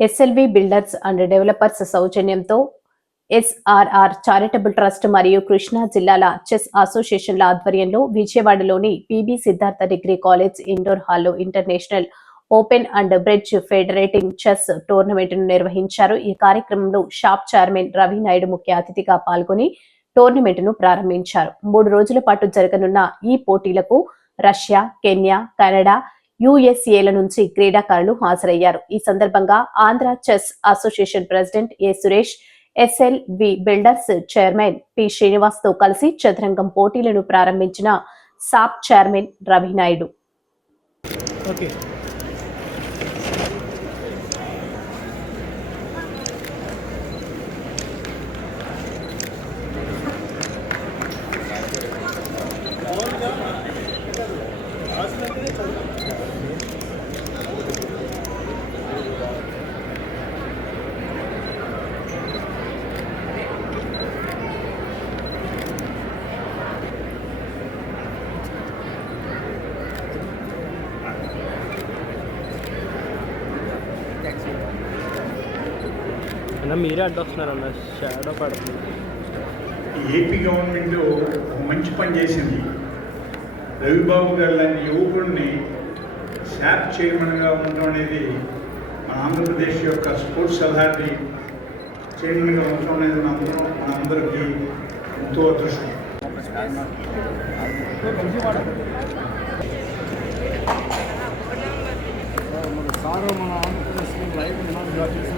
SLB builders and developers సౌజన్యంతో SRR charitable trust మరియు కృష్ణా జిల్లాల చెస్ అసోసియేషన్ల ఆధ్వర్యంలో విజయవాడలోని PB Siddhartha degree college indoor హాల్లో international open and bridge federating chess టోర్నమెంట్ను నిర్వహించారు. ఈ కార్యక్రమంలో షాప్ చైర్మన్ రవి నాయుడు ముఖ్య అతిథిగా పాల్గొని టోర్నమెంట్ను ప్రారంభించారు. మూడు రోజుల పాటు జరగనున్న ఈ పోటీలకు రష్యా కెన్యా కెనడా యుఎస్ఏల నుంచి క్రీడాకారులు హాజరయ్యారు. ఈ సందర్భంగా Andhra chess association president A Suresh SL V builders chairman P శ్రీనివాస్తో కలిసి చదరంగం పోటీలను ప్రారంభించిన SAAP chairman Ravi Naidu okay. అన్న మీరే అడ్డొస్తున్నారు అన్న షాడో పడుతుంది. ఏపీ గవర్నమెంట్ ఒక మంచి పని చేసింది. రవిబాబు గారు లాంటి యువకుడిని శాప్ చైర్మన్గా ఉండడం అనేది మన ఆంధ్రప్రదేశ్ యొక్క స్పోర్ట్స్ అథారిటీ చైర్మన్గా ఉండడం అనేది మనందరం మనందరికీ ఎంతో అదృష్టం. మన సారు మన ఆంధ్రప్రదేశ్లో లైవ్ ఉన్నాం చేసి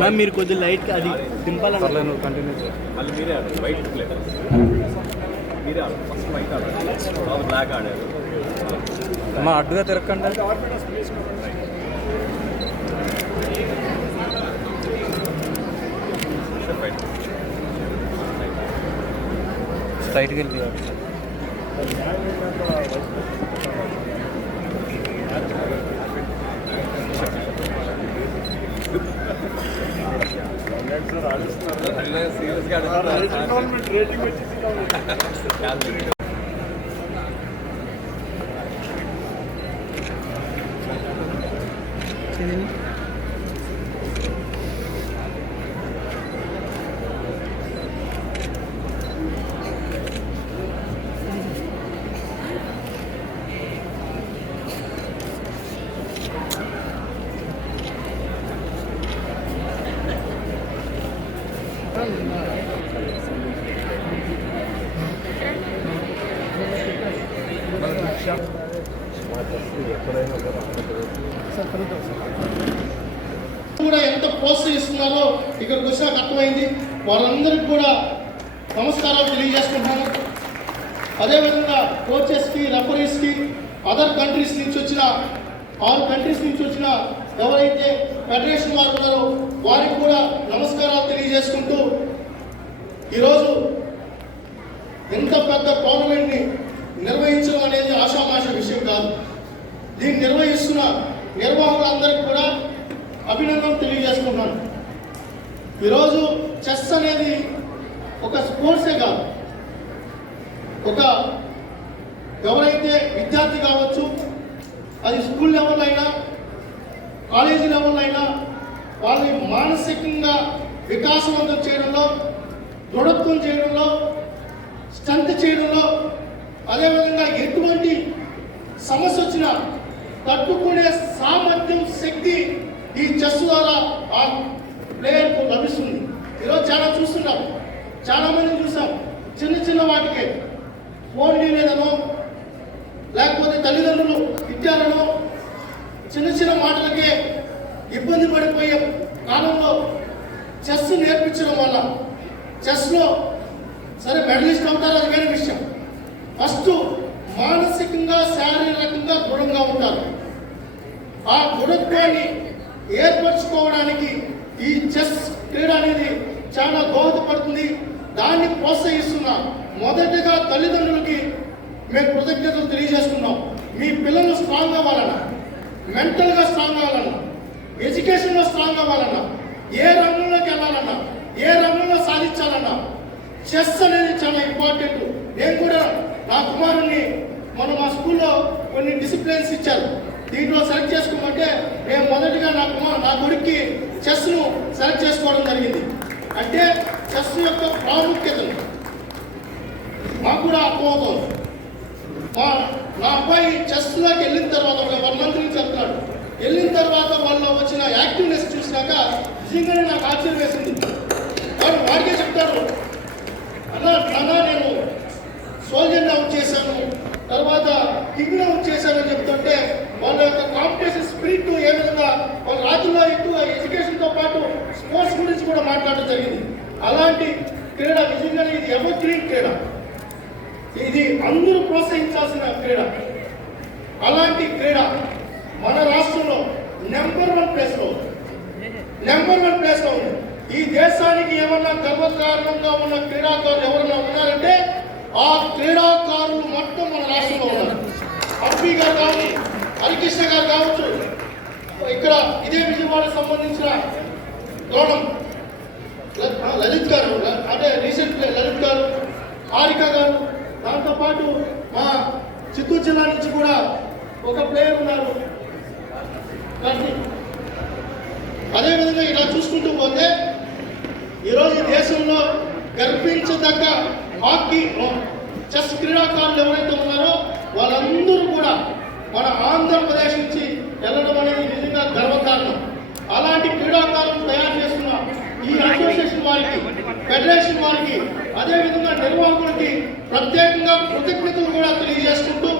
మ్యామ్ మీరు కొద్దిగా లైట్ అది దింపాలన్న నువ్వు కంటిన్యూ మళ్ళీ మీరే ఆడారు వైట్ ప్లేయర్ మీరే ఆడారు ఫస్ట్ వైట్ ఆడారు బ్లాక్ ఆడారు మా అడ్డుగా తిరగకండి. వైట్ స్ట్రైట్కి వెళ్ళి సీరియస్గా ఆడుతున్నారు రేటింగ్ కూడా ఎంత ప్రోత్సహిస్తున్నారో ఇక్కడికి వచ్చినాక అర్థమైంది. వాళ్ళందరికీ కూడా నమస్కారాలు తెలియజేసుకుంటున్నాను. అదేవిధంగా కోచెస్కి రెఫరీస్కి అదర్ కంట్రీస్ నుంచి వచ్చిన ఆరు కంట్రీస్ నుంచి వచ్చిన ఎవరైతే ఫెడరేషన్ వారు ఉన్నారో వారికి కూడా నమస్కారాలు తెలియజేసుకుంటూ ఈరోజు ఎంత పెద్ద టోర్నమెంట్ని నిర్వహించడం అనేది ఆశామాష దీన్ని నిర్వహిస్తున్న నిర్వాహకులందరికీ కూడా అభినందన తెలియజేసుకుంటున్నాను. ఈరోజు చెస్ అనేది ఒక స్పోర్ట్సే కాదు. ఒక ఎవరైతే విద్యార్థి కావచ్చు అది స్కూల్ లెవెల్ అయినా కాలేజీ లెవెల్ అయినా వాళ్ళని మానసికంగా వికాసవంతం చేయడంలో దృఢత్వం చేయడంలో స్ట్రెంత్ చేయడంలో అదేవిధంగా ఎటువంటి సమస్య వచ్చినా తట్టుకునే సామర్థ్యం శక్తి ఈ చెస్ ద్వారా ఆ ప్లేయర్కు లభిస్తుంది. ఈరోజు చాలా చూస్తున్నాం. చాలా మంది చూసాం. చిన్న చిన్న వాటికే. ఫోన్ లేదనో లేకపోతే తల్లిదండ్రులు ఇచ్చారనో చిన్న చిన్న మాటలకే ఇబ్బంది పడిపోయే కాలంలో చెస్ నేర్పించడం వల్ల చెస్లో సరే మెడలిస్ట్ అవుతారు అది వేరే విషయం. ఫస్ట్ మానసికంగా శారీరకంగా దృఢంగా ఉంటారు ఆ దృఢత్వాన్ని ఏర్పరచుకోవడానికి ఈ చెస్ క్రీడ అనేది చాలా దోహదపడుతుంది. దాన్ని ప్రోత్సహిస్తున్నా మొదటగా తల్లిదండ్రులకి మేము కృతజ్ఞతలు తెలియజేస్తున్నాం. మీ పిల్లలు స్ట్రాంగ్ అవ్వాలన్నా మెంటల్గా స్ట్రాంగ్ అవ్వాలన్నా ఎడ్యుకేషన్లో స్ట్రాంగ్ అవ్వాలన్నా ఏ రంగంలోకి వెళ్ళాలన్నా ఏ రంగంలో సాధించాలన్నా చెస్ అనేది చాలా ఇంపార్టెంట్. నేను కూడా నా కుమారుణ్ణి మనం మా స్కూల్లో కొన్ని డిసిప్లిన్స్ ఇచ్చారు. దీంట్లో సెలెక్ట్ చేసుకోమంటే నేను మొదటిగా నా కుమార్ నా కొడుక్కి చెస్ను సెలెక్ట్ చేసుకోవడం జరిగింది. అంటే చెస్ యొక్క ప్రాముఖ్యతను మాకు కూడా అర్థమవుతుంది. మా నా అబ్బాయి చెస్లోకి వెళ్ళిన తర్వాత ఒక వన్ మంత్ నుంచి చెప్తున్నాడు. వెళ్ళిన తర్వాత వాళ్ళు వచ్చిన యాక్టివ్నెస్ చూసినాక నిజంగానే నాకు ఆశ్చర్యం వేసింది వాడు వాడికే చెప్తాడు. అలా నాన్న నేను సోల్జర్ని అవుట్ చేశాను. తర్వాత కింగ్ని చేశారని చెప్తుంటే వాళ్ళ యొక్క కాంపిటీషన్ స్పిరిట్ ఏ విధంగా వాళ్ళ రాజులో ఎక్కువ ఎడ్యుకేషన్తో పాటు స్పోర్ట్స్ గురించి కూడా మాట్లాడడం జరిగింది. అలాంటి క్రీడ నిజంగానే ఇది ఎవర్ గ్రీన్ క్రీడ. ఇది అందరూ ప్రోత్సహించాల్సిన క్రీడ. అలాంటి క్రీడ మన రాష్ట్రంలో నెంబర్ వన్ ప్లేస్లో ఉంది. నెంబర్ వన్ ప్లేస్లో ఉంది. ఈ దేశానికి ఏమన్నా గర్వకారణంగా ఉన్న క్రీడాకారులు ఎవరన్నా ఉన్నారంటే ఆ క్రీడాకారు మొత్తం మన గారు కావచ్చు హరికృష్ణ గారు కావచ్చు. ఇక్కడ ఇదే విజయవాడ సంబంధించిన గౌడం లలిత్ గారు ల- అంటే రీసెంట్ లలిత్ గారు హారిక గారు దాంతోపాటు మా చిత్తూరు జిల్లా నుంచి కూడా ఒక ప్లేయర్ ఉన్నారు. అదేవిధంగా ఇలా చూసుకుంటూ పోతే ఈరోజు ఈ దేశంలో గర్వించదగ్గ హాకీ చెస్ క్రీడాకారులు ఎవరైతే ఉన్నారో వాళ్ళందరూ కూడా మన ఆంధ్రప్రదేశ్ నుంచి వెళ్ళడం అనేది నిజంగా గర్వకారణం. అలాంటి క్రీడాకారులను తయారు చేస్తున్న ఈ అసోసియేషన్ వారికి ఫెడరేషన్ వారికి అదేవిధంగా నిర్వాహకులకి ప్రత్యేకంగా కృతజ్ఞతలు కూడా తెలియజేసుకుంటూ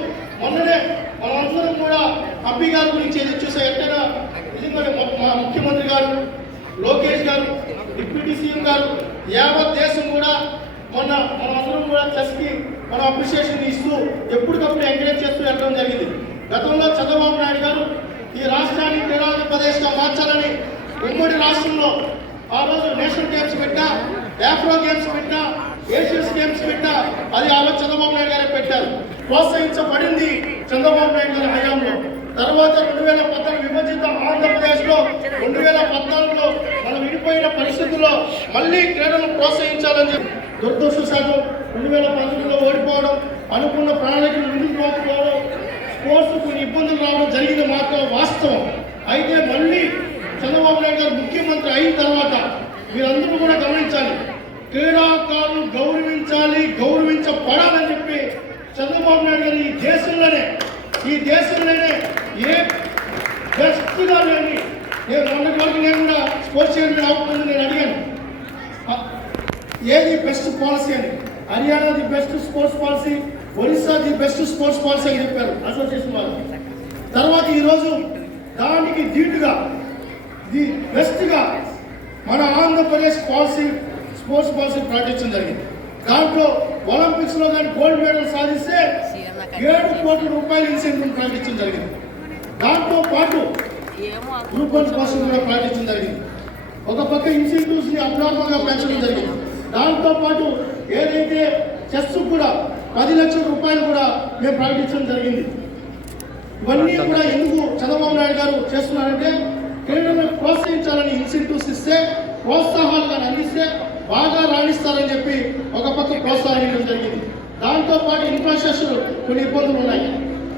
మొన్ననే మనందరం కూడా హబ్బీ గారి గురించి ఎదురు చూసే ఎట్టైనా నిజంగా మా ముఖ్యమంత్రి గారు లోకేష్ గారు డిప్యూటీ సీఎం గారు యావత్ దేశం కూడా మొన్న మనందరం కూడా చెస్కి మన అప్రిషియేషన్ ఇస్తూ ఎప్పటికప్పుడు ఎంకరేజ్ చేస్తూ వెళ్ళడం జరిగింది. గతంలో చంద్రబాబు నాయుడు గారు ఈ రాష్ట్రాన్ని క్రీడాంధ్రప్రదేశ్గా మార్చాలని ఉమ్మడి రాష్ట్రంలో ఆ రోజు నేషనల్ గేమ్స్ పెట్టా ఆఫ్రో గేమ్స్ పెట్టా ఏషియన్స్ గేమ్స్ పెట్టా అది ఆ రోజు చంద్రబాబు నాయుడు గారే పెట్టారు. ప్రోత్సహించబడింది చంద్రబాబు నాయుడు గారి హయాంలో. తర్వాత రెండు వేల పద్నాలుగు విభజిత ఆంధ్రప్రదేశ్లో రెండు వేల పద్నాలుగులో మనం విడిపోయిన పరిస్థితుల్లో మళ్ళీ క్రీడను ప్రోత్సహించాలని చెప్పి దురదృష్టశాతం రెండు వేల పంతొమ్మిదిలో ఓడిపోవడం అనుకున్న ప్రణాళికలు ముందుకు రాకపోవడం స్పోర్ట్స్ కొన్ని ఇబ్బందులు రావడం జరిగింది మాత్రం వాస్తవం. అయితే మళ్ళీ చంద్రబాబు నాయుడు గారు ముఖ్యమంత్రి అయిన తర్వాత మీరందరూ కూడా గమనించాలి. క్రీడాకారులు గౌరవించాలి గౌరవించబడాలని చెప్పి చంద్రబాబు నాయుడు గారు ఈ దేశంలోనే ఈ దేశంలోనే ఏ బెస్ట్గా లేని నేను మొన్నటి వరకు నేను కూడా స్పోర్ట్స్ చైర్మన్ అవుతుంది నేను అడిగాను. ఏది బెస్ట్ పాలసీ అని? Haryana the best sports policy Orissa the best sports policy అని చెప్పారు అసోసియేషన్ వాళ్ళు. తర్వాత ఈరోజు దానికి ధీటుగా ది బెస్ట్గా మన ఆంధ్రప్రదేశ్ పాలసీ స్పోర్ట్స్ పాలసీ ప్రకటించడం జరిగింది. దాంట్లో ఒలింపిక్స్లో కానీ గోల్డ్ మెడల్ సాధిస్తే ఏడు కోట్ల రూపాయల ఇన్సెంటివ్ ప్రకటించడం జరిగింది. దాంతో పాటు గ్రూప్ వన్ కోసం కూడా ప్రకటించడం జరిగింది. ఒక పక్క ఇన్సెంటివ్స్ని పెంచడం జరిగింది. దాంతో పాటు ఏదైతే చెస్ కూడా పది లక్షల రూపాయలు కూడా మేము ప్రకటించడం జరిగింది. ఇవన్నీ కూడా ఎందుకు చంద్రబాబు నాయుడు గారు చేస్తున్నారంటే క్రీడలను ప్రోత్సహించాలని ఇన్సెంటివ్స్ ఇస్తే ప్రోత్సాహాలు అందిస్తే బాగా రాణిస్తారని చెప్పి ఒక పక్క ప్రోత్సాహం ఇవ్వడం జరిగింది. దాంతో పాటు ఇన్ఫ్రాస్ట్రక్చర్ కొన్ని ఇబ్బందులు ఉన్నాయి.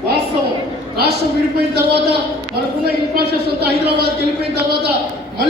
వాస్తవం. రాష్ట్రం విడిపోయిన తర్వాత మనకున్న ఇన్ఫ్రాస్ట్రక్చర్ అంతా హైదరాబాద్కి వెళ్ళిపోయిన తర్వాత